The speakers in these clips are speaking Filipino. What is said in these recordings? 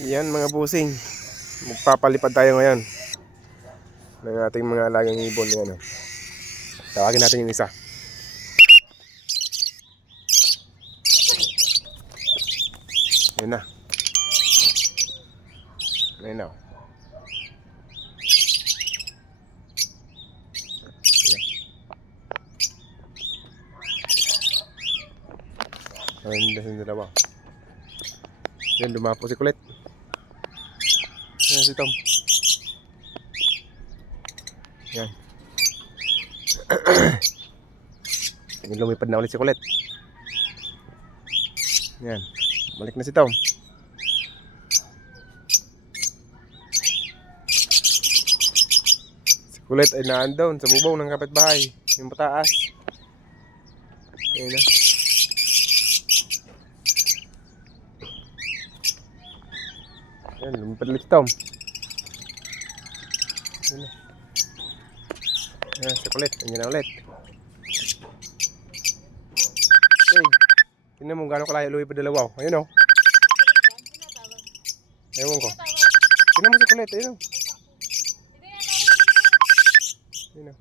Yan mga busing. Magpapalipad tayo ngayon. Ng ating mga alagang ibon. Yan, oh. Tawagin natin yung isa. Yan na. Yan na. oh. Ayun dalawa. Yan, dumapo si Kulit. Yan si Tom. Yan. Tingin lumipad na ulit si Kulit. Yan. Balik na si Tom. Si Kulit ay naandun sa bubaw ng kapitbahay. Yung pataas. Yan na. Yan, lumipad ulit si Tom. Yan na. Yan, si Kulit. Yan na ulit. Okay. Tingnan mo gano'ng kalayo lumipad dalawa. oh. Ayun o. Ewan ko. Tingnan mo Kulit. Ayun o. Ayun o.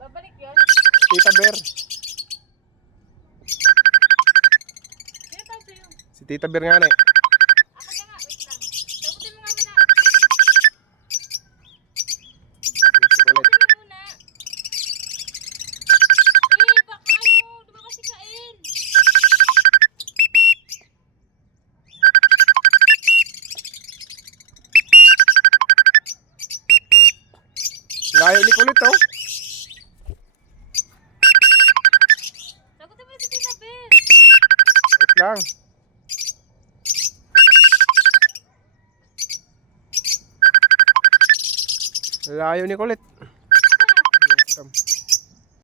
Babalik yun? Tita Bear. Si Tita Bear nga na eh. Layo ni Kulit oh. Sagutin mo si Tita Ben. Wait lang. Layo ni Kulit.